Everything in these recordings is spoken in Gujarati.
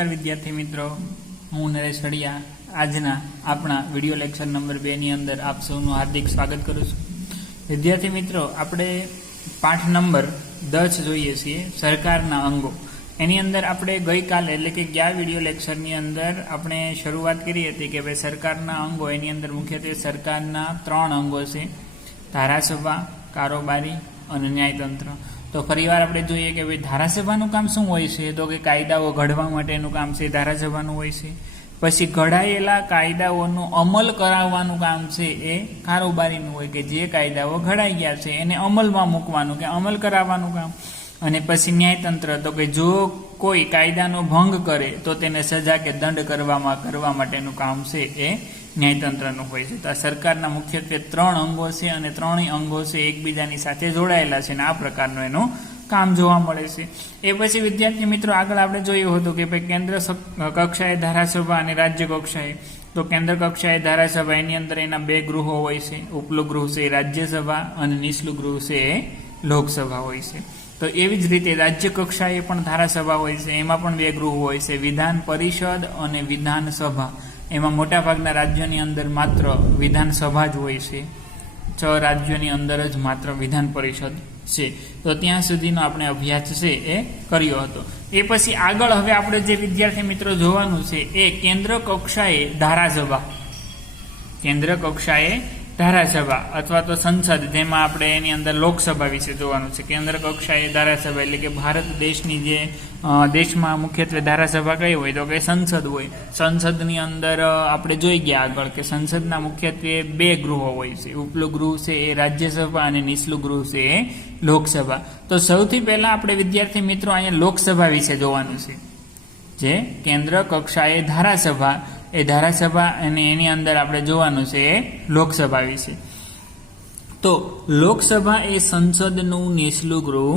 नमस्कार विद्यार्थी मित्रों, हूँ नरेश हड़िया। आजना अपना विडियो लेक्चर नंबर 2 नी अंदर आप सौનું हार्दिक स्वागत करूँ छूं। विद्यार्थी मित्रों, આપણે पाठ नंबर 10 જોઈએ છીએ સરકારના અંગો। એની અંદર આપણે ગઈકાલે એટલે કે ગયા વિડિયો લેક્ચરની અંદર આપણે શરૂઆત કરી હતી કે ભાઈ સરકારના અંગો, એની અંદર મુખ્યત્વે સરકારના 3 અંગો છે, ધારાસભા, કારોબારી અને ન્યાયતંત્ર। तो फरीवार આપણે જોઈએ કે ભાઈ ધારાસભાનું કામ શું હોય છે, તો કે કાયદાઓ ઘડવા માટેનું કામ છે ધારાસભાનું હોય છે। પછી ઘડાયેલા કાયદાઓનો અમલ કરાવવાનું કામ છે એ કારોબારીનું હોય, કે જે કાયદાઓ ઘડાઈ ગયા છે એને અમલમાં મૂકવાનું કે અમલ કરાવવાનું કામ। અને પછી ન્યાયતંત્ર, તો કે જો કોઈ કાયદાનો ભંગ કરે તો તેને સજા કે દંડ કરવા માટેનું કામ છે એ ન્યાયતંત્રનું હોય છે। તો આ સરકારના મુખ્યત્વે 3 અંગો છે અને 3 અંગો છે એકબીજાની સાથે જોડાયેલા છે અને આ પ્રકારનું એનું કામ જોવા મળે છે। એ પછી વિદ્યાર્થી મિત્રો આગળ આપણે જોયું હતું કે ભાઈ કેન્દ્ર કક્ષાએ ધારાસભા અને રાજ્ય કક્ષાએ, તો કેન્દ્ર કક્ષાએ ધારાસભા એની અંદર એના 2 ગૃહો હોય છે, ઉપલું ગૃહ છે એ રાજ્યસભા અને નીચલું ગૃહ છે એ લોકસભા હોય છે। તો એવી જ રીતે રાજ્ય કક્ષાએ પણ ધારાસભા હોય છે, એમાં પણ 2 ગૃહ હોય છે, વિધાન પરિષદ અને વિધાનસભા। એમાં મોટાભાગના રાજ્યોની અંદર માત્ર વિધાનસભા જ હોય છે, 6 રાજ્યોની અંદર જ માત્ર વિધાન પરિષદ છે। તો ત્યાં સુધીનો આપણે અભ્યાસ છે એ કર્યો હતો। એ પછી આગળ હવે આપણે જે વિદ્યાર્થી મિત્રો જોવાનું છે એ કેન્દ્ર કક્ષાએ ધારાસભા, કેન્દ્ર કક્ષાએ ધારાસભા અથવા તો સંસદ, જેમાં આપણે એની અંદર લોકસભા વિશે જોવાનું છે। કેન્દ્ર કક્ષાએ ધારાસભા એટલે કે ભારત દેશની જે દેશમાં મુખ્યત્વે ધારાસભા કઈ હોય, તો કે સંસદ હોય। સંસદની અંદર આપણે જોઈ ગયા આગળ કે સંસદના મુખ્યત્વે 2 ગૃહો હોય છે, ઉપલું ગૃહ છે એ રાજ્યસભા અને નીચલું ગૃહ છે એ લોકસભા। તો સૌથી પહેલા આપણે વિદ્યાર્થી મિત્રો અહીંયા લોકસભા વિશે જોવાનું છે। જે કેન્દ્ર કક્ષાએ ધારાસભા, એ ધારાસભા અને એની અંદર આપણે જોવાનું છે એ લોકસભા વિશે। તો લોકસભા એ સંસદનું નીચલું ગૃહ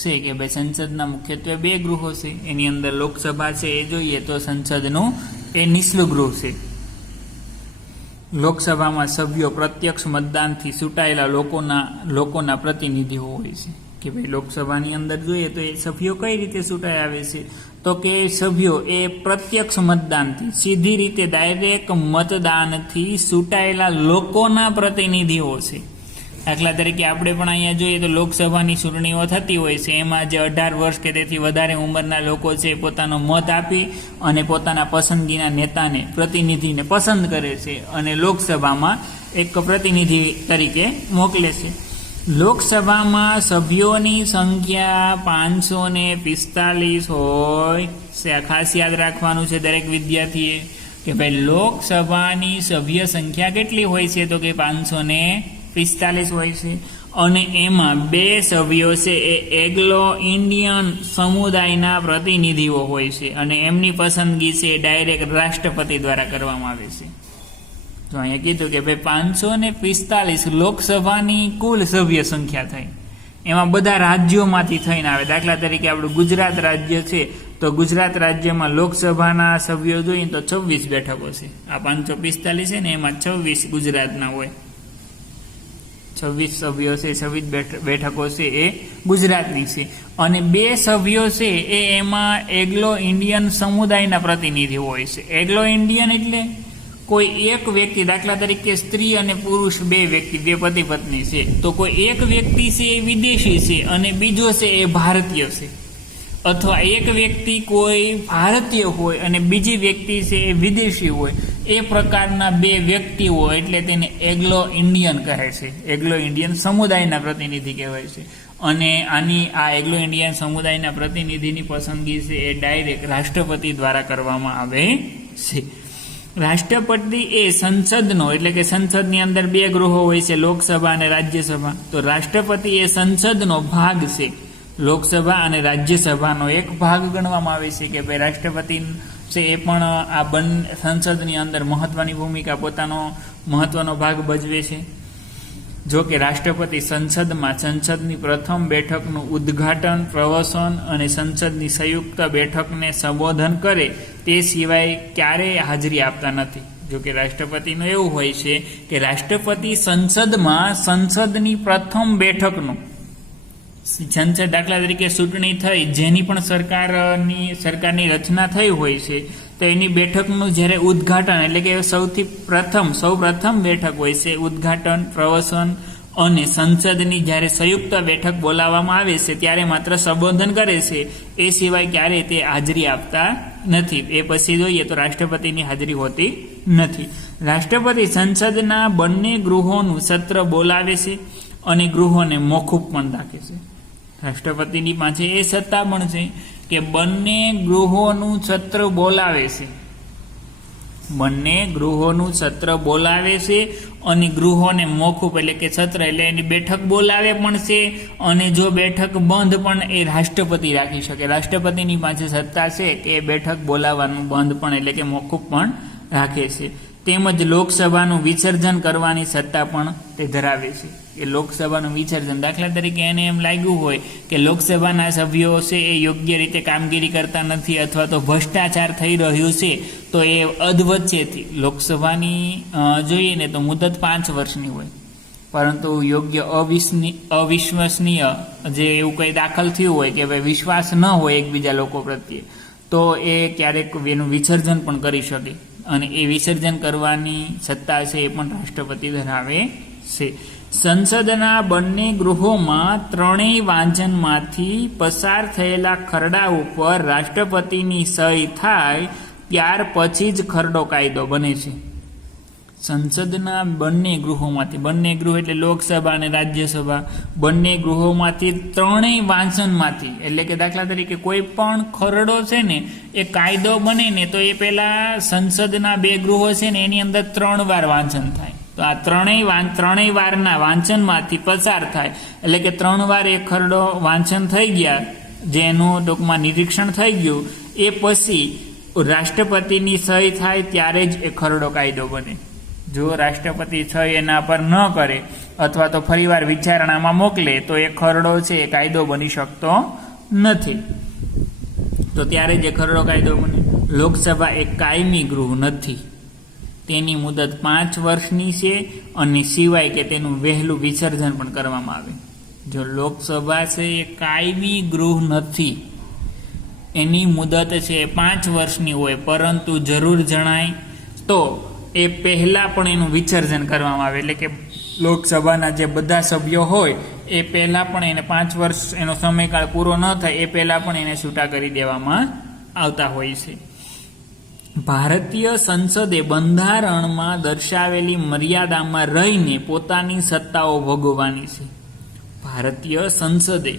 છે, કે ભાઈ સંસદના મુખ્યત્વે 2 ગૃહો છે, એની અંદર લોકસભા છે એ જોઈએ તો સંસદનું એ નીચલું ગૃહ છે। લોકસભામાં સભ્યો પ્રત્યક્ષ મતદાનથી ચૂંટાયેલા લોકોના પ્રતિનિધિઓ હોય છે, કે ભાઈ લોકસભાની અંદર જોઈએ તો એ સભ્યો કઈ રીતે ચૂંટાઈ આવે છે, તો કે સભ્યો એ પ્રત્યક્ષ મતદાનથી, સીધી રીતે ડાયરેક્ટ મતદાનથી ચૂંટાયેલા લોકોના પ્રતિનિધિઓ છે। દાખલા તરીકે આપણે પણ અહીંયા જોઈએ તો લોકસભાની ચૂંટણીઓ થતી હોય છે, એમાં જે 18 વર્ષ કે તેથી વધારે ઉંમરના લોકો છે પોતાનો મત આપી અને પોતાના પસંદગીના નેતાને, પ્રતિનિધિને પસંદ કરે છે અને લોકસભામાં એક પ્રતિનિધિ તરીકે મોકલે છે। લોકસભામાં સભ્યોની સંખ્યા 545 હોય છે। ખાસ યાદ રાખવાનું છે દરેક વિદ્યાર્થીએ કે ભાઈ લોકસભાની સભ્ય સંખ્યા કેટલી હોય છે, તો કે 545 હોય છે। અને એમાં 2 સભ્યો છે એ એંગ્લો ઇન્ડિયન સમુદાયના પ્રતિનિધિઓ હોય છે અને એમની પસંદગી છે ડાયરેક્ટ રાષ્ટ્રપતિ દ્વારા કરવામાં આવે છે। તો અહીંયા કીધું કે ભાઈ 545 લોકસભાની કુલ સભ્ય સંખ્યા થઈ, એમાં બધા રાજ્યોમાંથી થઈને આવે। દાખલા તરીકે આપણું ગુજરાત રાજ્ય છે, તો ગુજરાત રાજ્યમાં લોકસભાના સભ્યો જોઈએ તો 26 બેઠકો છે। આ 545 છે ને એમાં 26 ગુજરાતના હોય, 26 સભ્યો છે, 26 બેઠકો છે એ ગુજરાતની છે। અને 2 સભ્યો છે એ એમાં એંગ્લો ઇન્ડિયન સમુદાયના પ્રતિનિધિ હોય છે। એંગ્લો ઇન્ડિયન એટલે કોઈ એક વ્યક્તિ, દાખલા તરીકે સ્ત્રી અને પુરુષ 2 વ્યક્તિ, 2 પતિ પત્ની છે, તો કોઈ એક વ્યક્તિ છે એ વિદેશી છે અને બીજો છે એ ભારતીય છે, અથવા એક વ્યક્તિ કોઈ ભારતીય હોય અને બીજી વ્યક્તિ છે એ વિદેશી હોય, એ પ્રકારના 2 વ્યક્તિઓ એટલે તેને એંગ્લો ઇન્ડિયન કહે છે, એંગ્લો ઇન્ડિયન સમુદાયના પ્રતિનિધિ કહેવાય છે। અને આ એંગ્લો ઇન્ડિયન સમુદાયના પ્રતિનિધિની પસંદગી છે એ ડાયરેક્ટ રાષ્ટ્રપતિ દ્વારા કરવામાં આવે છે। રાષ્ટ્રપતિ એ સંસદનો, એટલે કે સંસદની અંદર 2 ગૃહો હોય છે, લોકસભા અને રાજ્યસભા। તો રાષ્ટ્રપતિ એ સંસદનો ભાગ છે, લોકસભા અને રાજ્યસભાનો એક ભાગ ગણવામાં આવે છે, કે ભાઈ રાષ્ટ્રપતિ છે એ પણ આ બંને સંસદની અંદર મહત્વની ભૂમિકા, પોતાનો મહત્વનો ભાગ ભજવે છે। જો કે રાષ્ટ્રપતિ સંસદમાં સંસદની પ્રથમ બેઠકનું ઉદ્ઘાટન, પ્રવચન અને સંસદની સંયુક્ત બેઠકને સંબોધન કરે તે સિવાય ક્યારેય હાજરી આપતા નથી। જો કે રાષ્ટ્રપતિનું એવું હોય છે કે રાષ્ટ્રપતિ સંસદમાં સંસદની પ્રથમ બેઠકનું સંસદ દાખલા તરીકે ચૂંટણી થઈ, જેની પણ સરકારની રચના થઈ હોય છે, તો એની બેઠકનું જ્યારે ઉદ્ઘાટન એટલે કે સૌ પ્રથમ બેઠક હોય છે, ઉદ્ઘાટન, પ્રવચન અને સંસદની જ્યારે સંયુક્ત બેઠક બોલાવવામાં આવે છે ત્યારે માત્ર સંબોધન કરે છે, એ સિવાય ક્યારેય તે હાજરી આપતા નથી. એ પછી જોઈએ તો રાષ્ટ્રપતિની હાજરી હોતી નથી. રાષ્ટ્રપતિ સંસદના બંને ગૃહોનું સત્ર બોલાવે છે અને ગૃહોને મોકૂફ પણ રાખે છે. રાષ્ટ્રપતિની પાસે એ સત્તા પણ છે કે બંને ગૃહોનું સત્ર બોલાવે છે, બંને ગૃહોનું સત્ર બોલાવે છે અને ગૃહોને મોકૂફ એટલે કે સત્ર એટલે એની બેઠક બોલાવે પણ છે, અને જો બેઠક બંધ પણ એ રાષ્ટ્રપતિ રાખી શકે. રાષ્ટ્રપતિની પાસે સત્તા છે કે એ બેઠક બોલાવવાનું બંધ પણ એટલે કે મોકૂફ પણ રાખે છે. તેમજ લોકસભાનું વિસર્જન કરવાની સત્તા પણ તે ધરાવે છે. એ લોકસભાનું વિસર્જન દાખલા તરીકે એને એમ લાગ્યું હોય કે લોકસભાના સભ્યો છે એ યોગ્ય રીતે કામગીરી કરતા નથી અથવા તો ભ્રષ્ટાચાર થઈ રહ્યું છે, તો એ અધવચ્ચેથી લોકસભાની જોઈએ ને તો મુદત 5 વર્ષની હોય, પરંતુ યોગ્ય અવિશ્વસનીય જે એવું કંઈ દાખલ થયું હોય કે ભાઈ વિશ્વાસ ન હોય એકબીજા લોકો પ્રત્યે, તો એ ક્યારેક એનું વિસર્જન પણ કરી શકે, અને એ વિસર્જન કરવાની સત્તા છે એ પણ રાષ્ટ્રપતિ ધરાવે છે. સંસદના બંને ગૃહોમાં ત્રણેય વાંચનમાંથી પસાર થયેલા ખરડા ઉપર રાષ્ટ્રપતિની સહી થાય ત્યાર પછી જ ખરડો કાયદો બને છે. સંસદના બંને ગૃહોમાંથી, બંને ગૃહ એટલે લોકસભા અને રાજ્યસભા, બંને ગૃહોમાંથી ત્રણેય વાંચનમાંથી એટલે કે દાખલા તરીકે કોઈ પણ ખરડો છે ને એ કાયદો બને ને તો એ પહેલા સંસદના 2 ગૃહો છે ને એની અંદર 3 વાર વાંચન થાય. તો આ ત્રણેય વારના વાંચનમાંથી પસાર થાય એટલે કે 3 વાર એ ખરડો વાંચન થઈ ગયા, જેનું ટૂંકમાં નિરીક્ષણ થઈ ગયું, એ પછી રાષ્ટ્રપતિની સહી થાય ત્યારે જ એ ખરડો કાયદો બને. જો રાષ્ટ્રપતિ સહી એના પર ન કરે અથવા તો ફરીવાર વિચારણામાં મોકલે તો એ ખરડો છે એ કાયદો બની શકતો નથી. તો ત્યારે જ એ ખરડો કાયદો બને. લોકસભા એક કાયમી ગૃહ નથી, તેની મુદત 5 વર્ષની છે, અને સિવાય કે તેનું વહેલું વિસર્જન પણ કરવામાં આવે. જો લોકસભા છે એ કાયમી ગૃહ નથી, એની મુદત છે 5 વર્ષની હોય, પરંતુ જરૂર જણાય તો એ પહેલા પણ એનું વિસર્જન કરવામાં આવે. એટલે કે લોકસભાના જે બધા સભ્યો હોય એ પહેલા પણ એને 5 વર્ષ એનો સમયકાળ પૂરો ન થાય એ પહેલા પણ એને છૂટા કરી દેવામાં આવતા હોય છે. ભારતીય સંસદે બંધારણમાં દર્શાવેલી મર્યાદામાં રહીને પોતાની સત્તાઓ ભોગવવાની છે. ભારતીય સંસદે,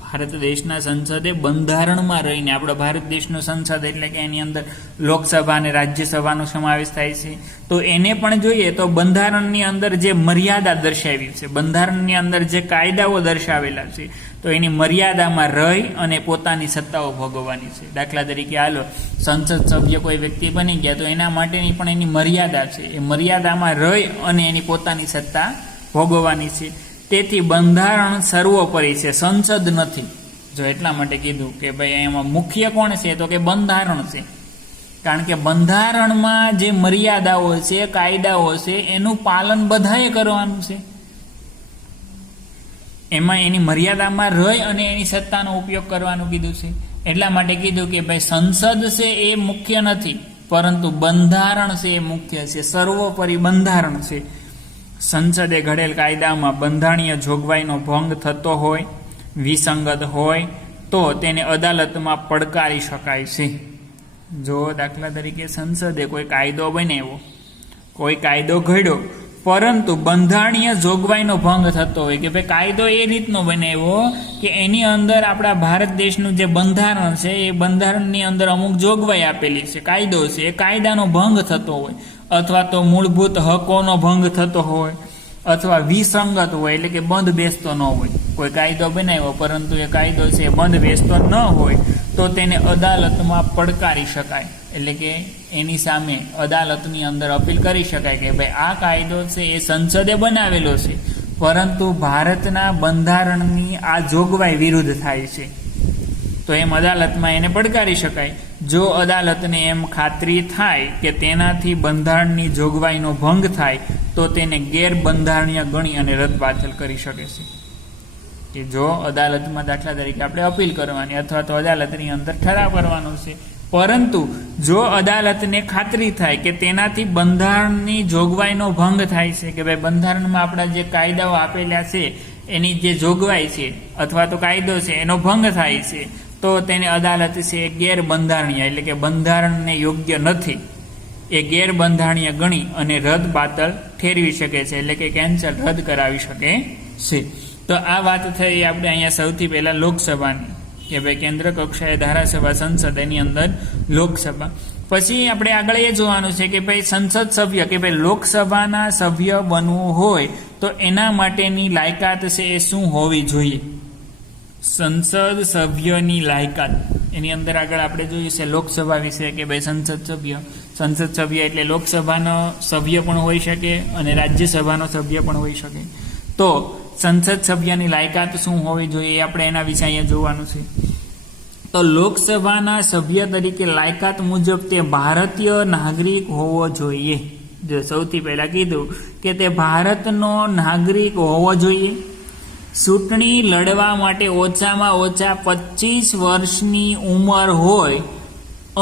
ભારત દેશના સંસદે બંધારણમાં રહીને, આપણો ભારત દેશનો સંસદ એટલે કે એની અંદર લોકસભા અને રાજ્યસભાનો સમાવેશ થાય છે, તો એને પણ જોઈએ તો બંધારણની અંદર જે મર્યાદા દર્શાવી છે, બંધારણની અંદર જે કાયદાઓ દર્શાવેલા છે, તો એની મર્યાદામાં રહી અને પોતાની સત્તાઓ ભોગવવાની છે. દાખલા તરીકે હાલો સંસદ સભ્ય કોઈ વ્યક્તિ બની ગયા તો એના માટેની પણ એની મર્યાદા છે, એ મર્યાદામાં રહી અને એની પોતાની સત્તા ભોગવવાની છે. તેથી બંધારણ સર્વોપરી છે, સંસદ નથી. જો એટલા માટે કીધું કે ભાઈ એમાં મુખ્ય કોણ છે તો કે બંધારણ છે, કારણ કે બંધારણમાં જે મર્યાદાઓ છે, કાયદાઓ છે, એનું પાલન બધાએ કરવાનું છે. એમાં એની મર્યાદામાં રહી અને એની સત્તાનો ઉપયોગ કરવાનું કીધું છે. એટલા માટે કીધું કે ભાઈ સંસદ છે એ મુખ્ય નથી, પરંતુ બંધારણ છે એ મુખ્ય છે, સર્વોપરી બંધારણ છે. સંસદે ઘડેલ કાયદામાં બંધારણીય જોગવાઈનો ભંગ થતો હોય, વિસંગત હોય તો તેને અદાલતમાં પડકારી શકાય છે. જો દાખલા તરીકે સંસદે કોઈ કાયદો બનાવ્યો, કોઈ કાયદો ઘડ્યો, પરંતુ બંધારણીય જોગવાઈનો ભંગ થતો હોય કે ભાઈ કાયદો એ રીતનો બનાવ્યો કે એની અંદર આપણા ભારત દેશનું જે બંધારણ છે એ બંધારણની અંદર અમુક જોગવાઈ આપેલી છે, કાયદો છે, એ કાયદાનો ભંગ થતો હોય, અથવા તો મૂળભૂત હકોનો ભંગ થતો હોય, અથવા વિસંગત હોય એટલે કે બંધ બેસતો ન હોય. કોઈ કાયદો બનાવ્યો પરંતુ એ કાયદો છે બંધ બેસતો ન હોય તો તેને અદાલતમાં પડકારી શકાય, એટલે કે એની સામે અદાલતની અંદર અપીલ કરી શકાય કે ભાઈ આ કાયદો છે એ સંસદે બનાવેલો છે, પરંતુ ભારતના બંધારણની આ જોગવાઈ વિરુદ્ધ થાય છે, તો એમ અદાલતમાં એને પડકારી શકાય. જો અદાલતને એમ ખાતરી થાય કે તેનાથી બંધારણની જોગવાઈનો ભંગ થાય તો તેને ગેરબંધારણીય ગણી અને રદબાતલ કરી શકે છે. કે જો અદાલતમાં દાખલા તરીકે આપણે અપીલ કરવાની અથવા તો અદાલતની અંદર ઠરાવ કરવાનો છે, પરંતુ જો અદાલતને ખાતરી થાય કે તેનાથી બંધારણની જોગવાઈનો ભંગ થાય છે, કે ભાઈ બંધારણમાં આપણા જે કાયદાઓ આપેલા છે એની જે જોગવાઈ છે અથવા તો કાયદો છે એનો ભંગ થાય છે, તો તેને અદાલત છે ગેરબંધારણીય એટલે કે બંધારણને યોગ્ય નથી એ ગેરબંધારણીય ગણી અને રદ બાતલ ઠેરવી શકે છે, એટલે કે કેન્સલ રદ કરાવી શકે છે. તો આ વાત થઈ આપણે અહીંયા સૌથી પહેલા લોકસભાની, કે ભાઈ કેન્દ્ર કક્ષાએ ધારાસભા, સંસદ, એની અંદર લોકસભા. પછી આપણે આગળ એ જોવાનું છે કે ભાઈ સંસદ સભ્ય, કે ભાઈ લોકસભાના સભ્ય બનવું હોય તો એના માટેની લાયકાત છે એ શું હોવી જોઈએ. સંસદ સભ્યની લાયકાત એની અંદર આગળ આપણે જોયું છે લોકસભા વિશે, કે ભાઈ સંસદ સભ્ય એટલે લોકસભાનો સભ્ય પણ હોઈ શકે અને રાજ્યસભાનો સભ્ય પણ હોઈ શકે. તો સંસદ સભ્યની લાયકાત શું હોવી જોઈએ એ આપણે એના વિશે અહીંયા જોવાનું છે. તો લોકસભાના સભ્ય તરીકે લાયકાત મુજબ તે ભારતીય નાગરિક હોવો જોઈએ. જો સૌથી પહેલા કીધું કે તે ભારતનો નાગરિક હોવો જોઈએ. ચૂંટણી લડવા માટે ઓછામાં ઓછા 25 વર્ષની ઉંમર હોય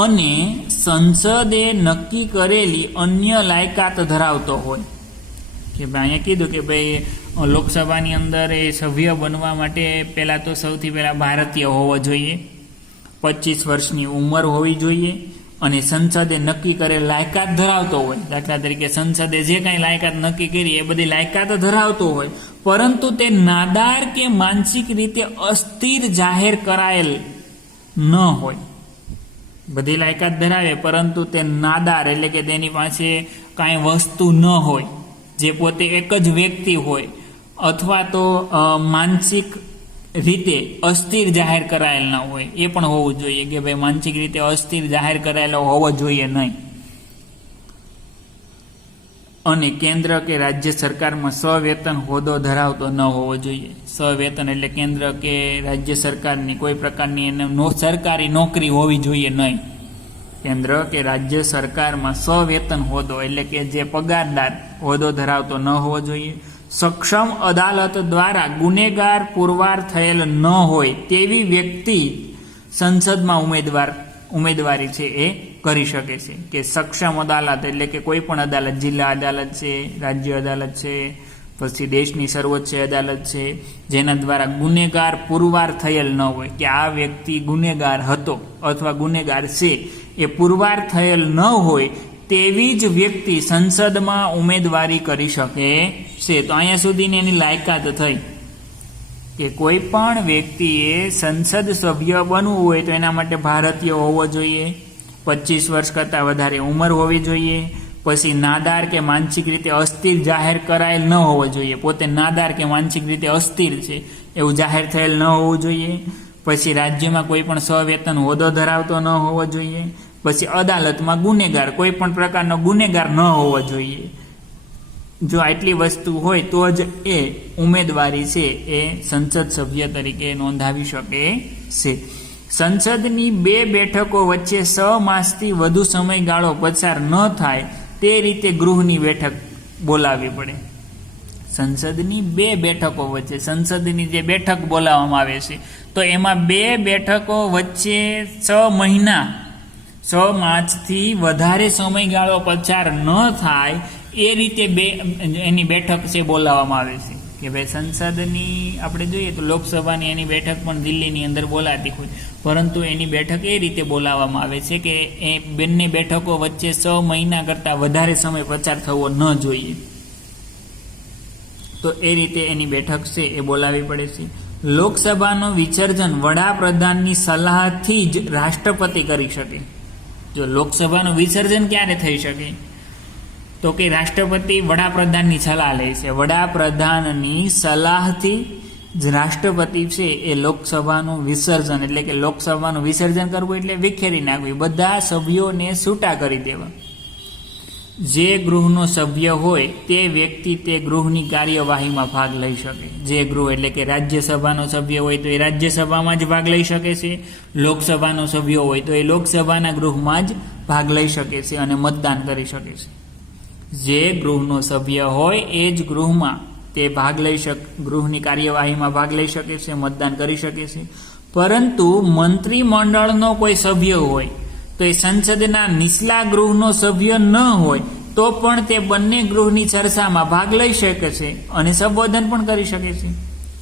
અને સંસદે નક્કી કરેલી અન્ય લાયકાત ધરાવતો હોય. કે ભાઈ અહીંયા કીધું કે ભાઈ લોકસભાની અંદર એ સભ્ય બનવા માટે પહેલાં તો સૌથી પહેલાં ભારતીય હોવો જોઈએ, 25 વર્ષની ઉંમર હોવી જોઈએ અને સંસદે નક્કી કરેલ લાયકાત ધરાવતો હોય. દાખલા તરીકે સંસદે જે કાંઈ લાયકાત નક્કી કરી એ બધી લાયકાત ધરાવતો હોય, પરંતુ તે નાદાર કે માનસિક રીતે અસ્થિર જાહેર કરાયેલ ન હોય. બધી લાયકાત ધરાવે પરંતુ તે નાદાર એટલે કે તેની પાસે કાંઈ વસ્તુ ન હોય, જે પોતે એક જ વ્યક્તિ હોય, અથવા તો માનસિક રીતે અસ્થિર જાહેર કરાયેલ ન હોય એ પણ હોવું જોઈએ. કે ભાઈ માનસિક રીતે અસ્થિર જાહેર કરાયેલો હોવો જોઈએ નહીં. અને કેન્દ્ર કે રાજ્ય સરકારમાં સવેતન હોદ્દો ધરાવતો ન હોવો જોઈએ. સવેતન એટલે કેન્દ્ર કે રાજ્ય સરકારની કોઈ પ્રકારની એને સરકારી નોકરી હોવી જોઈએ નહીં. કેન્દ્ર કે રાજ્ય સરકારમાં સવેતન હોદ્દો એટલે કે જે પગારદાર હોદ્દો ધરાવતો ન હોવો જોઈએ. સક્ષમ અદાલત દ્વારા ગુનેગાર પુરવાર થયેલ ન હોય તેવી વ્યક્તિ સંસદમાં ઉમેદવારી છે એ કરી શકે છે. કે સક્ષમ અદાલત એટલે કે કોઈ પણ અદાલત, જિલ્લા અદાલત છે, રાજ્ય અદાલત છે, પછી દેશની સર્વોચ્ચ અદાલત છે, જેના દ્વારા ગુનેગાર પુરવાર થયેલ ન હોય, કે આ વ્યક્તિ ગુનેગાર હતો અથવા ગુનેગાર છે એ પુરવાર થયેલ ન હોય તેવી જ વ્યક્તિ સંસદમાં ઉમેદવારી કરી શકે છે. તો અહીંયા સુધીની એની લાયકાત થઈ કે કોઈ પણ વ્યક્તિએ સંસદ સભ્ય બનવું હોય તો એના માટે ભારતીય હોવો જોઈએ, 25 વર્ષ કરતાં વધારે ઉંમર હોવી જોઈએ, પછી નાદાર કે માનસિક રીતે અસ્થિર જાહેર કરાયેલ ન હોવો જોઈએ, પોતે નાદાર કે માનસિક રીતે અસ્થિર છે એવું જાહેર થયેલ ન હોવું જોઈએ, પછી રાજ્યમાં કોઈ પણ સવેતન હોદ્દો ધરાવતો ન હોવો જોઈએ, પછી અદાલતમાં ગુનેગાર કોઈ પણ પ્રકારનો ગુનેગાર ન હોવો જોઈએ. જો આટલી વસ્તુ હોય તો જ એ ઉમેદવારી છે એ સંસદ સભ્ય તરીકે નોંધાવી શકે છે. સંસદની 2 બેઠકો વચ્ચે 6 માસથી વધુ સમયગાળો પસાર ન થાય તે રીતે ગૃહની બેઠક બોલાવવી પડે. સંસદની 2 બેઠકો વચ્ચે, સંસદની જે બેઠક બોલાવવામાં આવે છે તો એમાં 2 બેઠકો વચ્ચે 6 માસથી વધારે સમયગાળો પસાર ન થાય એ રીતે એની બેઠક છે બોલાવવામાં આવે છે. કે ભાઈ સંસદની આપણે જોઈએ તો લોકસભાની એની બેઠક પણ દિલ્હીની અંદર બોલાતી હોય, પરંતુ એની બેઠક એ રીતે બોલાવવામાં આવે છે કે એ બંને બેઠકો વચ્ચે 6 મહિના કરતાં વધારે સમય પસાર થવો ન જોઈએ. તો એ રીતે એની બેઠક છે એ બોલાવવી પડે છે. લોકસભાનું વિસર્જન વડાપ્રધાનની સલાહથી જ રાષ્ટ્રપતિ કરી શકે. જો લોકસભાનું વિસર્જન ક્યારે થઈ શકે તો કે રાષ્ટ્રપતિ વડાપ્રધાનની સલાહ લે છે. વડાપ્રધાનની સલાહથી જ રાષ્ટ્રપતિ છે એ લોકસભાનું વિસર્જન એટલે કે લોકસભાનું વિસર્જન કરવું એટલે વિખેરી નાખવી, બધા સભ્યોને છૂટા કરી દેવા. જે ગૃહનો સભ્ય હોય તે વ્યક્તિ તે ગૃહની કાર્યવાહીમાં ભાગ લઈ શકે. જે ગૃહ એટલે કે રાજ્યસભાનો સભ્ય હોય તો એ રાજ્યસભામાં જ ભાગ લઈ શકે છે, લોકસભાનો સભ્ય હોય તો એ લોકસભાના ગૃહમાં જ ભાગ લઈ શકે છે અને મતદાન કરી શકે છે. જે ગૃહનો સભ્ય હોય એ જ ગૃહમાં તે ગૃહની કાર્યવાહીમાં ભાગ લઈ શકે છે, મતદાન કરી શકે છે. પરંતુ મંત્રીમંડળનો કોઈ સભ્ય હોય તો એ સંસદના નીચલા ગૃહનો સભ્ય ન હોય તો પણ તે બંને ગૃહની ચર્ચામાં ભાગ લઈ શકે છે અને સંબોધન પણ કરી શકે છે.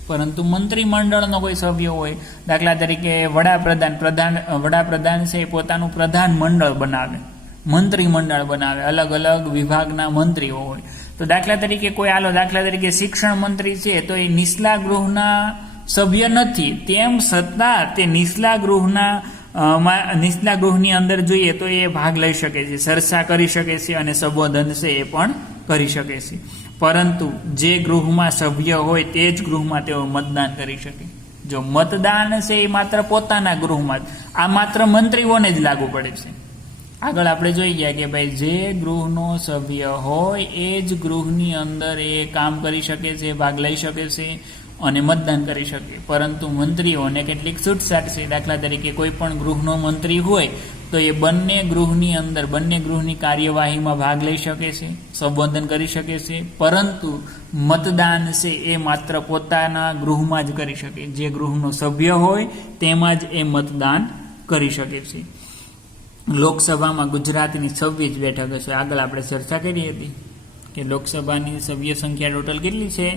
પરંતુ મંત્રીમંડળનો કોઈ સભ્ય હોય, દાખલા તરીકે વડાપ્રધાન છે એ પોતાનું પ્રધાન મંડળ બનાવે, મંત્રીમંડળ બનાવે, અલગ અલગ વિભાગના મંત્રીઓ હોય. તો દાખલા તરીકે શિક્ષણ મંત્રી છે તો એ નીચલા ગૃહના સભ્ય નથી, તેમ છતાં તે નીચલા ગૃહની અંદર જોઈએ તો એ ભાગ લઈ શકે છે, ચર્ચા કરી શકે છે અને સંબોધન છે એ પણ કરી શકે છે. પરંતુ જે ગૃહમાં સભ્ય હોય તે જ ગૃહમાં તેઓ મતદાન કરી શકે. જો મતદાન છે એ માત્ર પોતાના ગૃહમાં જ, આ માત્ર મંત્રીઓને જ લાગુ પડે છે. આગળ આપણે જોઈ ગયા કે ભાઈ જે ગૃહનો સભ્ય હોય એ જ ગૃહની અંદર એ કામ કરી શકે છે, ભાગ લઈ શકે છે અને મતદાન કરી શકે. પરંતુ મંત્રીઓને કેટલીક છૂટછાટ છે. દાખલા તરીકે કોઈ પણ ગૃહનો મંત્રી હોય તો એ બંને ગૃહની કાર્યવાહીમાં ભાગ લઈ શકે છે, સંબોધન કરી શકે છે, પરંતુ મતદાન છે એ માત્ર પોતાના ગૃહમાં જ કરી શકે. જે ગૃહનો સભ્ય હોય તેમાં જ એ મતદાન કરી શકે છે. લોકસભામાં ગુજરાતની 26 બેઠકો છે. આગળ આપણે ચર્ચા કરી હતી કે લોકસભાની સભ્ય સંખ્યા ટોટલ કેટલી છે?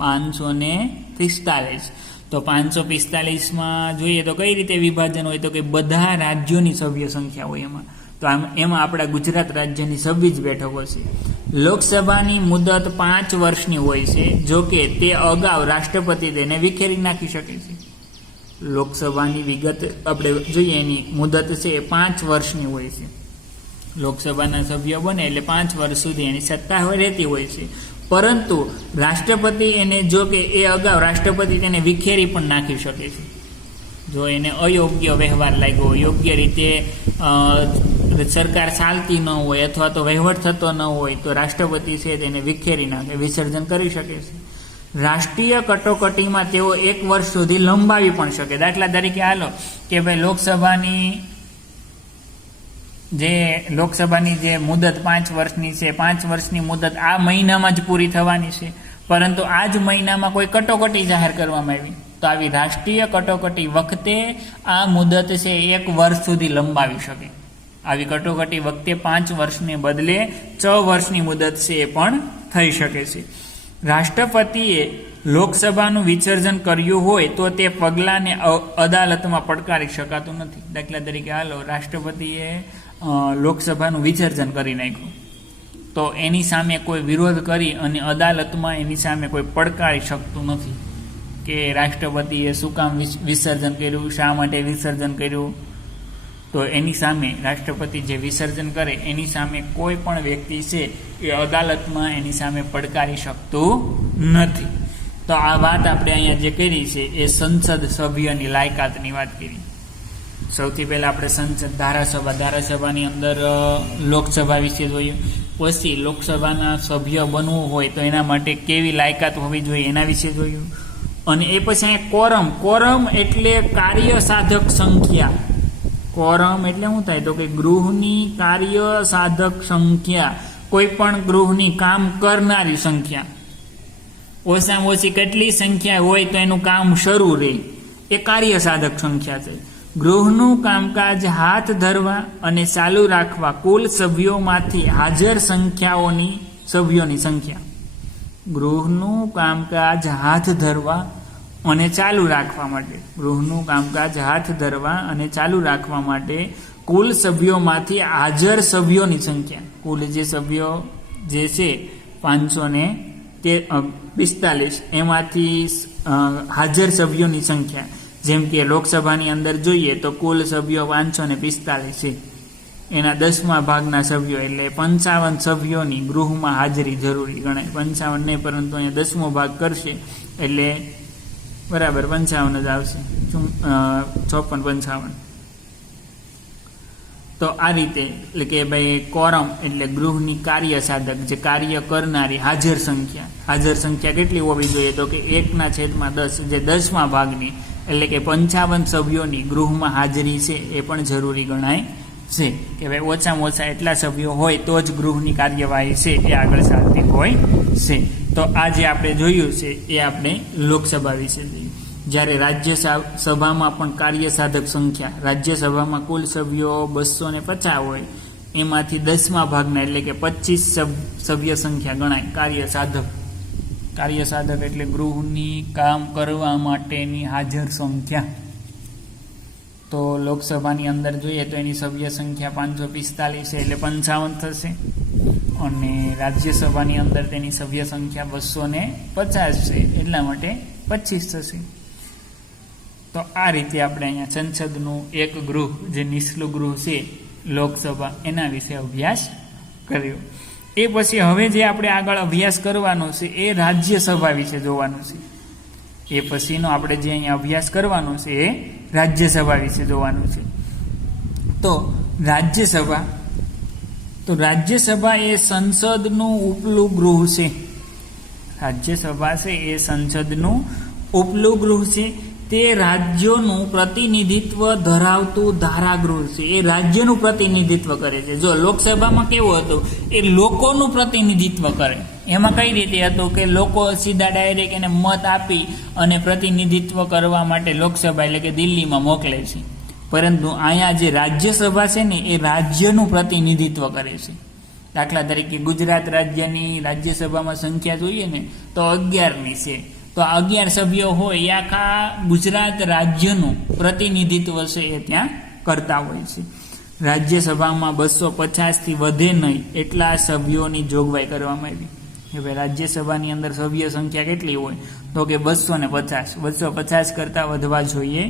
545. તો 545માં જોઈએ તો કઈ રીતે વિભાજન હોય? તો કે બધા રાજ્યોની સભ્ય સંખ્યા હોય એમાં. તો એમાં આપણા ગુજરાત રાજ્યની 26 બેઠકો છે. લોકસભાની મુદત 5 વર્ષની હોય છે. જો કે તે અગાઉ રાષ્ટ્રપતિ તેને વિખેરી નાખી શકે છે. લોકસભાની વિગત આપણે જોઈએ, એની મુદત છે એ 5 વર્ષની હોય છે. લોકસભાના સભ્ય બને એટલે 5 વર્ષ સુધી એની સત્તા રહેતી હોય છે. પરંતુ રાષ્ટ્રપતિ એને જો કે એ અગાઉ રાષ્ટ્રપતિ તેને વિખેરી પણ નાખી શકે છે. જો એને અયોગ્ય વ્યવહાર લાગ્યો, યોગ્ય રીતે સરકાર ચાલતી ન હોય અથવા તો વહીવટ થતો ન હોય તો રાષ્ટ્રપતિ છે તેને વિખેરી નાખે, વિસર્જન કરી શકે છે. રાષ્ટ્રીય કટોકટીમાં તેઓ 1 વર્ષ સુધી લંબાવી પણ શકે. દાખલા તરીકે હાલો કે ભાઈ લોકસભાની જે મુદત 5 વર્ષની છે, 5 વર્ષની મુદત આ મહિનામાં જ પૂરી થવાની છે, પરંતુ આ જ મહિનામાં કોઈ કટોકટી જાહેર કરવામાં આવી તો આવી રાષ્ટ્રીય કટોકટી વખતે આ મુદત છે 1 વર્ષ સુધી લંબાવી શકે. આવી કટોકટી વખતે 5 વર્ષને બદલે 6 વર્ષની મુદત છે એ પણ થઈ શકે છે. રાષ્ટ્રપતિએ લોકસભાનું વિસર્જન કર્યું હોય તો તે પગલાંને અદાલતમાં પડકારી શકાતું નથી. દાખલા તરીકે હાલો રાષ્ટ્રપતિએ લોકસભાનું વિસર્જન કરી નાખ્યું તો એની સામે કોઈ વિરોધ કરી અને અદાલતમાં એની સામે કોઈ પડકારી શકતું નથી કે રાષ્ટ્રપતિએ શું કામ વિસર્જન કર્યું, શા માટે વિસર્જન કર્યું. તો એની સામે રાષ્ટ્રપતિ જે વિસર્જન કરે એની સામે કોઈ પણ વ્યક્તિ છે એ અદાલતમાં એની સામે પડકારી શકતું નથી. તો આ વાત આપણે અહીંયા જે કરી છે એ સંસદ સભ્યની લાયકાતની વાત કરી. સૌથી પહેલા આપણે સંસદ ધારાસભાની અંદર લોકસભા વિશે જોયું. પછી લોકસભાના સભ્ય બનવું હોય તો એના માટે કેવી લાયકાત હોવી જોઈએ એના વિશે જોયું. અને એ પછી અહીંયા કોરમ એટલે કાર્ય સાધક સંખ્યા. કોરમ એટલે શું થાય? તો કે ગૃહની કાર્ય સાધક સંખ્યા, કોઈ પણ ગૃહની કામ કરનારી સંખ્યા. ઓછામાં ઓછી કેટલી સંખ્યા હોય તો એનું કામ શરૂ રહે એ કાર્ય સાધક સંખ્યા છે. ગૃહનું કામકાજ હાથ ધરવા અને ચાલુ રાખવા કુલ સભ્યોમાંથી હાજર સભ્યોની સંખ્યા. ગૃહનું કામકાજ હાથ ધરવા અને ચાલુ રાખવા માટે, ગૃહનું કામકાજ હાથ ધરવા અને ચાલુ રાખવા માટે કુલ સભ્યોમાંથી હાજર સભ્યોની સંખ્યા. કુલ જે સભ્યો જે છે 545 એમાંથી હાજર સભ્યોની સંખ્યા. જેમ કે લોકસભાની અંદર જોઈએ તો કુલ સભ્યો 545 છે, એના 10મા ભાગના સભ્યો એટલે 55 સભ્યોની ગૃહમાં હાજરી જરૂરી ગણાય. 55 નહીં, પરંતુ અહીંયા 10મો ભાગ કરશે એટલે બરાબર 55 જ આવશે, 54-55. તો આ રીતે એટલે કે ભાઈ કોરમ એટલે ગૃહની કાર્ય સાધક, જે કાર્ય કરનારી હાજર સંખ્યા કેટલી હોવી જોઈએ? તો કે 1/10, જે 10મા ભાગની એટલે કે 55 સભ્યોની ગૃહમાં હાજરી છે એ પણ જરૂરી ગણાય છે. કે ભાઈ ઓછામાં ઓછા એટલા સભ્યો હોય તો જ ગૃહની કાર્યવાહી છે એ આગળ ચાલતી હોય છે. તો તો આ જે આપણે જોયું છે એ આપણે લોકસભા વિશે જોયું. જ્યારે રાજ્યસભામાં પણ કાર્ય સાધક સંખ્યા, રાજ્યસભામાં કુલ સભ્યો 250 હોય, એમાંથી 10મા ભાગના એટલે કે 25 સભ્ય સંખ્યા ગણાય કાર્ય સાધક. કાર્ય સાધક એટલે ગૃહની કામ કરવા માટેની હાજર સંખ્યા. તો લોકસભાની અંદર જોઈએ તો એની સભ્ય સંખ્યા 545 છે એટલે 55 થશે, અને રાજ્યસભાની અંદર તેની સભ્ય સંખ્યા 250 છે એટલા માટે 25 થશે. તો આ રીતે આપણે અહીંયા સંસદનું એક ગૃહ, જે નીચલું ગૃહ છે લોકસભા, એના વિશે અભ્યાસ કર્યો. એ પછી હવે જે આપણે આગળ અભ્યાસ કરવાનો છે એ રાજ્યસભા વિશે જોવાનું છે. એ પછીનો આપણે જે અહીંયા અભ્યાસ કરવાનો છે એ રાજ્યસભા વિશે જોવાનું છે. તો રાજ્યસભા એ સંસદનું ઉપલું ગૃહ છે. રાજ્યસભા છે એ સંસદનું ઉપલું ગૃહ છે. તે રાજ્યોનું પ્રતિનિધિત્વ ધરાવતું ધારાગૃહ છે. એ રાજ્યનું પ્રતિનિધિત્વ કરે છે. જો લોકસભામાં કેવું હતું, એ લોકોનું પ્રતિનિધિત્વ કરે. એમાં કઈ રીતે હતું કે લોકો સીધા ડાયરેક્ટ એને મત આપી અને પ્રતિનિધિત્વ કરવા માટે લોકસભા એટલે કે દિલ્હીમાં મોકલે છે. પરંતુ અહીંયા જે રાજ્યસભા છે ને એ રાજ્યનું પ્રતિનિધિત્વ કરે છે. દાખલા તરીકે ગુજરાત રાજ્યની રાજ્યસભામાં સંખ્યા જોઈએ ને તો 11ની છે. તો 11 સભ્યો હોય એ આખા ગુજરાત રાજ્યનું પ્રતિનિધિત્વ છે એ ત્યાં કરતા હોય છે. રાજ્યસભામાં 250થી વધે નહીં એટલા સભ્યોની જોગવાઈ કરવામાં આવી. હવે રાજ્યસભાની અંદર સભ્ય સંખ્યા કેટલી હોય તો કે 250 કરતાં વધવા જોઈએ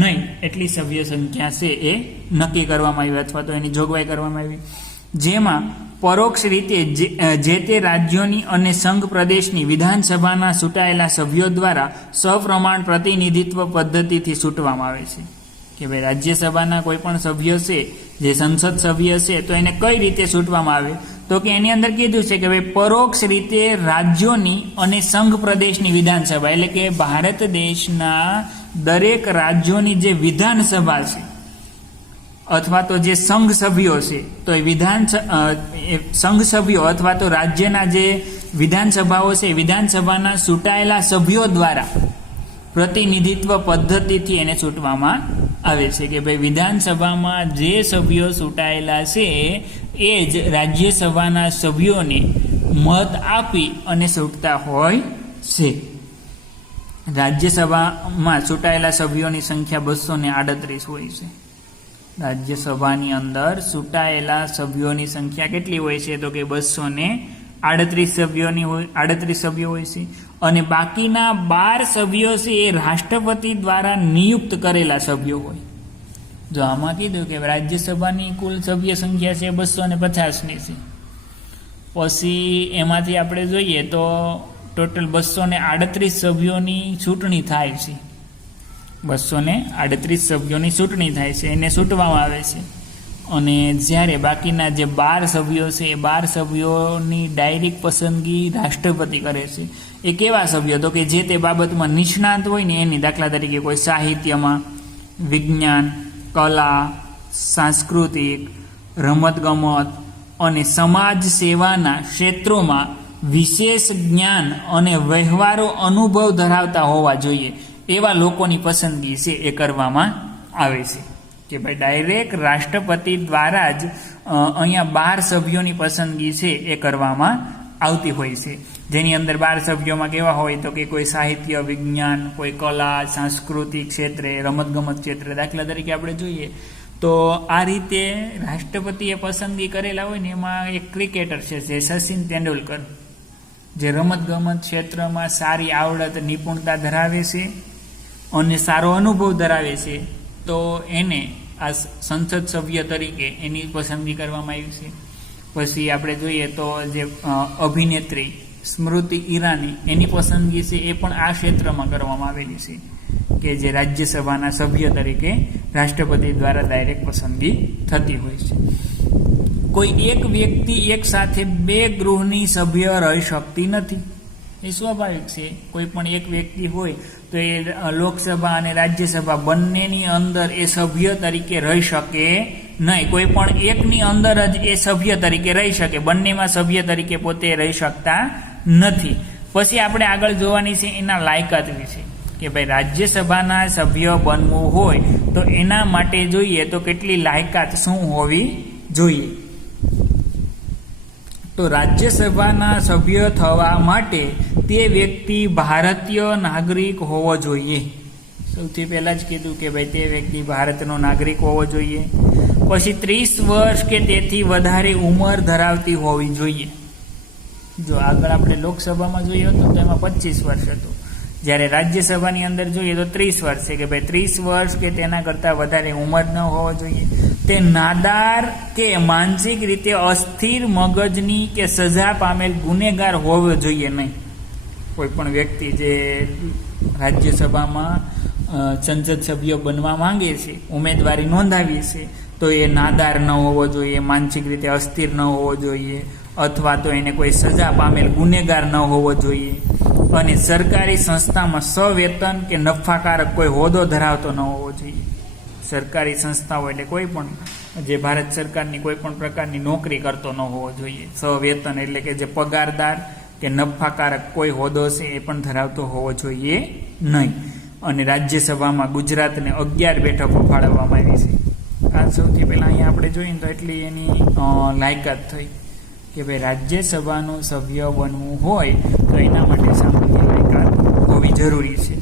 નહીં એટલી સભ્ય સંખ્યા છે એ નક્કી કરવામાં આવી અથવા તો એની જોગવાઈ કરવામાં આવી. જેમાં પરોક્ષ રીતે જે તે રાજ્યોની અને સંઘ પ્રદેશની વિધાનસભાના ચૂંટાયેલા સભ્યો દ્વારા સપ્રમાણ પ્રતિનિધિત્વ પદ્ધતિથી ચૂંટવામાં આવે છે. કે ભાઈ રાજ્યસભાના કોઈ પણ સભ્ય છે જે સંસદ સભ્ય છે તો એને કઈ રીતે ચૂંટવામાં આવે તો કે એની અંદર કીધું છે કે ભાઈ પરોક્ષ રીતે રાજ્યોની અને સંઘ પ્રદેશની વિધાનસભા એટલે કે ભારત દેશના દરેક રાજ્યોની જે વિધાનસભા છે અથવા તો જે સંઘ સભ્યો છે તો એ સંઘ સભ્યો અથવા તો રાજ્યના જે વિધાનસભાઓ છે વિધાનસભાના ચૂંટાયેલા સભ્યો દ્વારા પ્રતિનિધિત્વ પદ્ધતિથી એને ચૂંટવામાં આવે છે. કે ભાઈ વિધાનસભામાં જે સભ્યો ચૂંટાયેલા છે એ જ રાજ્યસભાના સભ્યોને મત આપી અને ચૂંટતા હોય છે. રાજ્યસભામાં ચૂંટાયેલા સભ્યોની સંખ્યા 238 હોય છે. રાજ્યસભાની અંદર ચૂંટાયેલા સભ્યોની સંખ્યા કેટલી હોય છે તો કે 238 સભ્યો હોય છે. અને બાકીના 12 સભ્યો છે એ રાષ્ટ્રપતિ દ્વારા નિયુક્ત કરેલા સભ્યો હોય. જો આમાં કીધું કે રાજ્યસભાની કુલ સભ્ય સંખ્યા છે 250ની છે. પછી એમાંથી આપણે જોઈએ તો ટોટલ 238 સભ્યોની ચૂંટણી થાય છે. 238 સભ્યોની ચૂંટણી થાય છે, એને ચૂંટવામાં આવે છે. અને જ્યારે બાકીના જે 12 સભ્યો છે એ 12 સભ્યોની ડાયરેક્ટ પસંદગી રાષ્ટ્રપતિ કરે છે. એ કેવા સભ્યો તો કે જે તે બાબતમાં નિષ્ણાત હોય ને એની, દાખલા તરીકે કોઈ સાહિત્યમાં, વિજ્ઞાન, કલા, સાંસ્કૃતિક, રમતગમત અને સમાજ સેવાના ક્ષેત્રોમાં વિશેષ જ્ઞાન અને વ્યવહારો અનુભવ ધરાવતા હોવા જોઈએ એવા લોકોની પસંદગી છે એ કરવામાં આવે છે. કે ભાઈ ડાયરેક્ટ રાષ્ટ્રપતિ દ્વારા જ અહીંયા 12 સભ્યોની પસંદગી છે એ કરવામાં આવતી હોય છે. જેની અંદર 12 સભ્યોમાં કેવા હોય તો કે કોઈ સાહિત્ય, વિજ્ઞાન, કોઈ કલા, સાંસ્કૃતિક ક્ષેત્રે, રમતગમત ક્ષેત્રે. દાખલા તરીકે આપણે જોઈએ તો આ રીતે રાષ્ટ્રપતિએ પસંદગી કરેલા હોય ને એમાં એક ક્રિકેટર છે જે સચિન તેંડુલકર, જે રમતગમત ક્ષેત્રમાં સારી આવડત, નિપુણતા ધરાવે છે અને સારો અનુભવ ધરાવે છે, તો એને આ સંસદ સભ્ય તરીકે એની પસંદગી કરવામાં આવી છે. પછી આપણે જોઈએ તો જે અભિનેત્રી સ્મૃતિ ઈરાની, એની પસંદગી છે એ પણ આ ક્ષેત્રમાં કરવામાં આવેલી છે કે જે રાજ્યસભાના સભ્ય તરીકે રાષ્ટ્રપતિ દ્વારા ડાયરેક્ટ પસંદગી થતી હોય છે. કોઈ એક વ્યક્તિ એક સાથે 2 ગૃહની સભ્ય રહી શકતી નથી. એ સ્વાભાવિક છે. કોઈ પણ એક વ્યક્તિ હોય તો એ લોકસભા અને રાજ્યસભા બંનેની અંદર એ સભ્ય તરીકે રહી શકે નહીં. કોઈ પણ એકની અંદર જ એ સભ્ય તરીકે રહી શકે, બંનેમાં સભ્ય તરીકે પોતે રહી શકતા નથી. પછી આપણે આગળ જોવાની છે એના લાયકાત વિશે કે ભાઈ રાજ્યસભાના સભ્ય બનવું હોય તો એના માટે જોઈએ તો કેટલી લાયકાત શું હોવી જોઈએ. તો રાજ્યસભાના સભ્ય થવા માટે તે વ્યક્તિ ભારતીય નાગરિક હોવો જોઈએ. સૌથી પહેલા જ કીધું કે ભાઈ તે વ્યક્તિ ભારતનો નાગરિક હોવો જોઈએ. પછી 30 વર્ષ કે તેથી વધારે ઉંમર ધરાવતી હોવી જોઈએ. જો આગળ આપણે લોકસભામાં જોઈએ તો તેમાં 25 વર્ષ હતું, જ્યારે રાજ્યસભાની અંદર જોઈએ તો 30 વર્ષ છે કે ભાઈ 30 વર્ષ કે તેના કરતાં વધારે ઉંમર ન હોવો જોઈએ. તે નાદાર કે માનસિક રીતે અસ્થિર મગજની કે સજા પામેલ ગુનેગાર હોવો જોઈએ નહીં. કોઈ પણ વ્યક્તિ જે રાજ્યસભામાં સંસદ સભ્ય બનવા માંગે છે, ઉમેદવારી નોંધાવી છે, તો એ નાદાર ન હોવો જોઈએ, માનસિક રીતે અસ્થિર ન હોવો જોઈએ, અથવા તો એને કોઈ સજા પામેલ ગુનેગાર ન હોવો જોઈએ, અને સરકારી સંસ્થામાં સવેતન કે નફાકારક કોઈ હોદ્દો ધરાવતો ન હોવો જોઈએ. સરકારી સંસ્થાઓ એટલે કોઈ પણ જે ભારત સરકારની કોઈ પણ પ્રકારની નોકરી કરતો ન હોવો જોઈએ. સવેતન એટલે કે જે પગારદાર કે નફાકારક કોઈ હોદ્દો છે એ પણ ધરાવતો હોવો જોઈએ નહીં. અને રાજ્યસભામાં ગુજરાતને 11 બેઠકો ફાળવવામાં આવી છે. આ સૌથી પહેલાં અહીંયા આપણે જોઈએ તો એટલી એની લાયકાત થઈ કે ભાઈ રાજ્યસભાનો સભ્ય બનવું હોય તો એના માટે સામાન્ય લાયકાત હોવી જરૂરી છે.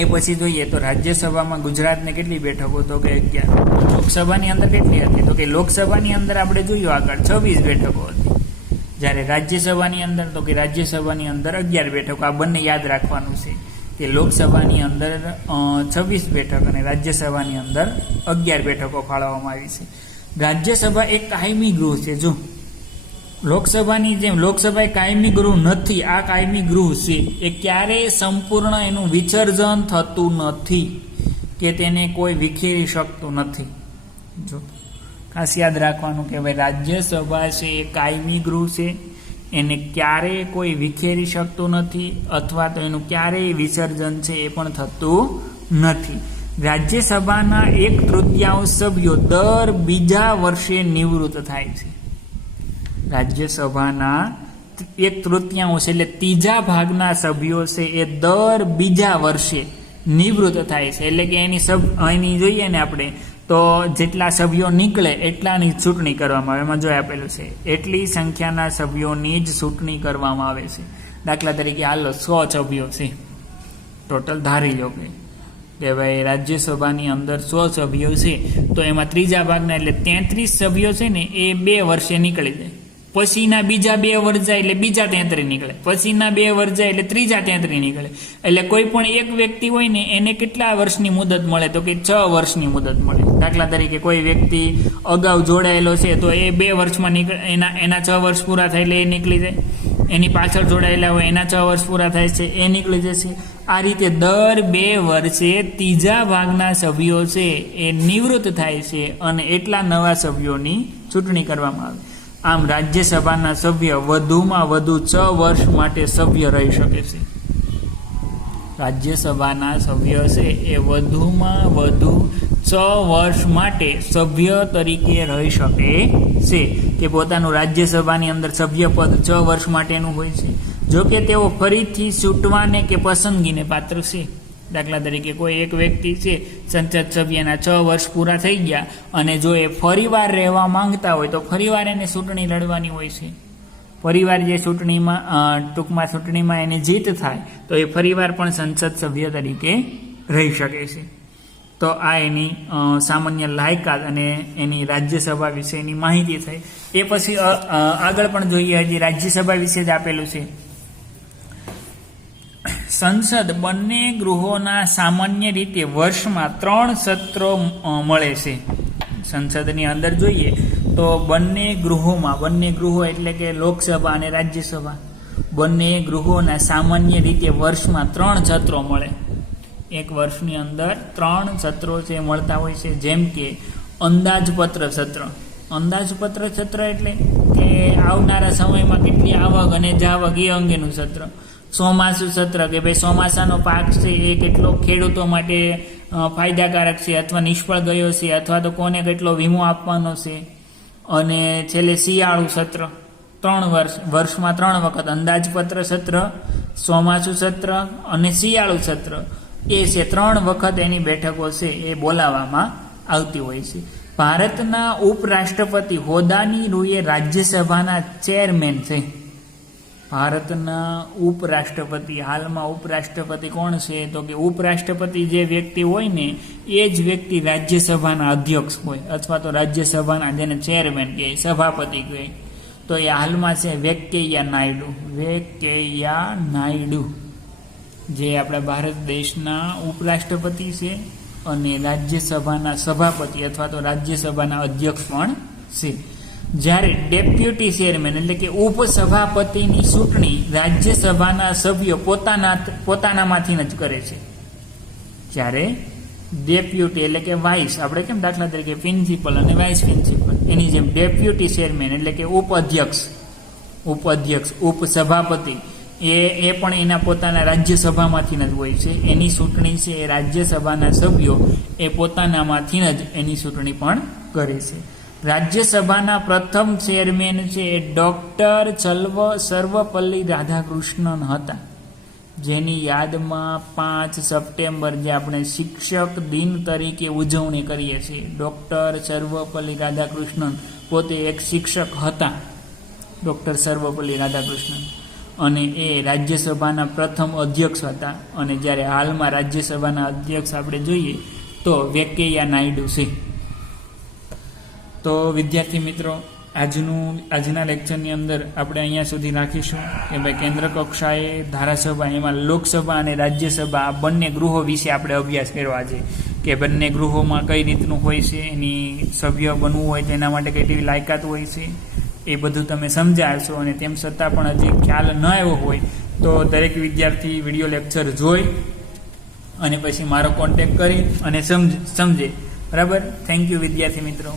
એ પછી જોઈએ તો રાજ્યસભામાં ગુજરાતને કેટલી બેઠકો તો કે 11. લોકસભાની અંદર કેટલી હતી તો કે લોકસભાની અંદર આપણે જોયું આગળ 26 બેઠકો હતી, જ્યારે રાજ્યસભાની અંદર તો કે રાજ્યસભાની અંદર 11 બેઠકો. આ બંને યાદ રાખવાનું છે કે લોકસભાની અંદર 26 બેઠક અને રાજ્યસભાની અંદર 11 બેઠકો ફાળવવામાં આવી છે. રાજ્યસભા એક કાયમી ગૃહ છે. જો લોકસભાની જેમ લોકસભા એ કાયમી ગૃહ નથી, આ કાયમી ગૃહ છે. એ ક્યારેય સંપૂર્ણ એનું વિસર્જન થતું નથી કે તેને કોઈ વિખેરી શકતું નથી. જો ખાસ યાદ રાખવાનું કે ભાઈ રાજ્યસભા છે એ કાયમી ગૃહ છે, એને ક્યારેય કોઈ વિખેરી શકતું નથી, અથવા તો એનું ક્યારેય વિસર્જન છે એ પણ થતું નથી. રાજ્યસભાના 1/3 સભ્યો દર બીજા વર્ષે નિવૃત્ત થાય છે. રાજ્યસભાના 1/3 એટલે ત્રીજા ભાગના સભ્યો છે એ દર બીજા વર્ષે નિવૃત્ત થાય છે. એટલે કે એની જોઈએ ને આપણે તો જેટલા સભ્યો નીકળે એટલાની ચૂંટણી કરવામાં આવે. એમાં જો આપેલું છે એટલી સંખ્યાના સભ્યોની જ ચૂંટણી કરવામાં આવે છે. દાખલા તરીકે હાલો 100 સભ્યો છે ટોટલ, ધારી લો કે ભાઈ રાજ્યસભાની અંદર 100 સભ્યો છે, તો એમાં ત્રીજા ભાગના એટલે 33 સભ્યો છે ને એ 2 વર્ષે નીકળી જાય. પછીના બીજા 2 વર્ષ જાય એટલે બીજા 33 નીકળે, પછીના 2 વર્ષ જાય એટલે ત્રીજા 33 નીકળે. એટલે કોઈ પણ એક વ્યક્તિ હોય ને એને કેટલા વર્ષની મુદત મળે તો કે 6 વર્ષની મુદત મળે. દાખલા તરીકે કોઈ વ્યક્તિ અગાઉ જોડાયેલો છે તો એ 2 વર્ષમાં એના 6 વર્ષ પૂરા થાય એટલે એ નીકળી જાય. એની પાછળ જોડાયેલા હોય એના 6 વર્ષ પૂરા થાય છે એ નીકળી જશે. આ રીતે દર 2 વર્ષે ત્રીજા ભાગના સભ્યો છે એ નિવૃત્ત થાય છે અને એટલા નવા સભ્યોની ચૂંટણી કરવામાં આવે. આમ રાજ્યસભાના સભ્ય વધુમાં વધુ 6 વર્ષ માટે સભ્ય રહી શકે છે. રાજ્યસભાના સભ્ય છે એ વધુમાં વધુ 6 વર્ષ માટે સભ્ય તરીકે રહી શકે છે, કે પોતાનું રાજ્યસભાની અંદર સભ્યપદ 6 વર્ષ માટેનું હોય છે. જો કે તેઓ ફરીથી ચૂંટવાને કે પસંદગીને પાત્ર છે. દાખલા તરીકે કોઈ એક વ્યક્તિ છે સંસદ સભ્યના 6 વર્ષ પૂરા થઈ ગયા અને જો એ ફરીવાર રહેવા માંગતા હોય તો ફરીવાર એને ચૂંટણી લડવાની હોય છે. ફરીવાર જે ટૂંકમાં ચૂંટણીમાં એને જીત થાય તો એ ફરીવાર પણ સંસદ સભ્ય તરીકે રહી શકે છે. તો આ એની સામાન્ય લાયકાત અને એની રાજ્યસભા વિશેની માહિતી થઈ. એ પછી આગળ પણ જોઈએ, હજી રાજ્યસભા વિશે જ આપેલું છે. સંસદ બંને ગૃહોના સામાન્ય રીતે વર્ષમાં 3 સત્રો મળે છે. સંસદની અંદર જોઈએ તો બંને ગૃહો એટલે કે લોકસભા અને રાજ્યસભા, બંને ગૃહોના સામાન્ય રીતે વર્ષમાં 3 સત્રો મળે. એક વર્ષની અંદર 3 સત્રો જે મળતા હોય છે, જેમ કે અંદાજપત્ર સત્ર. અંદાજપત્ર સત્ર એટલે કે આવનારા સમયમાં કેટલી આવક અને જાવક એ અંગેનું સત્ર. ચોમાસું સત્ર કે ભાઈ ચોમાસાનો પાક છે એ કેટલો ખેડૂતો માટે ફાયદાકારક છે અથવા નિષ્ફળ ગયો છે, અથવા તો કોને કેટલો વીમો આપવાનો છે. અને છેલ્લે શિયાળુ સત્ર વર્ષમાં 3 વખત અંદાજપત્ર સત્ર, ચોમાસુ સત્ર અને શિયાળુ સત્ર એ છે 3 વખત એની બેઠકો છે એ બોલાવવામાં આવતી હોય છે. ભારતના ઉપરાષ્ટ્રપતિ હોદ્દાની રૂએ રાજ્યસભાના ચેરમેન છે. ભારતના ઉપરાષ્ટ્રપતિ, હાલમાં ઉપરાષ્ટ્રપતિ કોણ છે? તો કે ઉપરાષ્ટ્રપતિ જે વ્યક્તિ હોય ને એ જ વ્યક્તિ રાજ્યસભાના અધ્યક્ષ હોય, અથવા તો રાજ્યસભાના જેને ચેરમેન કહે, સભાપતિ કહે, તો એ હાલમાં છે વેંકૈયા નાયડુ. વેંકૈયા નાયડુ જે આપણા ભારત દેશના ઉપરાષ્ટ્રપતિ છે અને રાજ્યસભાના સભાપતિ અથવા તો રાજ્યસભાના અધ્યક્ષ પણ છે. જ્યારે ડેપ્યુટી ચેરમેન એટલે કે ઉપસભાપતિની ચૂંટણી રાજ્યસભાના સભ્યો પોતાનામાંથી જ કરે છે. જ્યારે ડેપ્યુટી એટલે કે વાઇસ, આપણે કેમ દાખલા તરીકે પ્રિન્સિપલ અને વાઇસ પ્રિન્સિપલ, એની જેમ ડેપ્યુટી ચેરમેન એટલે કે ઉપાધ્યક્ષ, ઉપસભાપતિ એ પણ એના પોતાના રાજ્યસભામાંથી જ હોય છે. એની ચૂંટણી છે એ રાજ્યસભાના સભ્યો એ પોતાનામાંથી જ એની ચૂંટણી પણ કરે છે. રાજ્યસભાના પ્રથમ ચેરમેન છે એ ડોક્ટર સર્વપલ્લી રાધાકૃષ્ણન હતા, જેની યાદમાં 5 સપ્ટેમ્બર જે આપણે શિક્ષક દિન તરીકે ઉજવણી કરીએ છીએ. ડોક્ટર સર્વપલ્લી રાધાકૃષ્ણન પોતે એક શિક્ષક હતા, ડોક્ટર સર્વપલ્લી રાધાકૃષ્ણન, અને એ રાજ્યસભાના પ્રથમ અધ્યક્ષ હતા. અને જ્યારે હાલમાં રાજ્યસભાના અધ્યક્ષ આપણે જોઈએ તો વેંકૈયા નાયડુ છે. તો વિદ્યાર્થી મિત્રો, આજના લેક્ચરની અંદર આપણે અહીંયા સુધી રાખીશું કે ભાઈ કેન્દ્ર કક્ષાએ ધારાસભા, એમાં લોકસભા અને રાજ્યસભા આ બંને ગૃહો વિશે આપણે અભ્યાસ કર્યો આજે, કે બંને ગૃહોમાં કઈ રીતનું હોય છે, એની સભ્ય બનવું હોય તો એના માટે કઈ એવી લાયકાત હોય છે, એ બધું તમે સમજાશો. અને તેમ છતાં પણ હજી ખ્યાલ ન આવ્યો હોય તો દરેક વિદ્યાર્થી વિડીયો લેક્ચર જોઈ અને પછી મારો કોન્ટેક્ટ કરી અને સમજે. બરાબર? થેન્ક યુ વિદ્યાર્થી મિત્રો.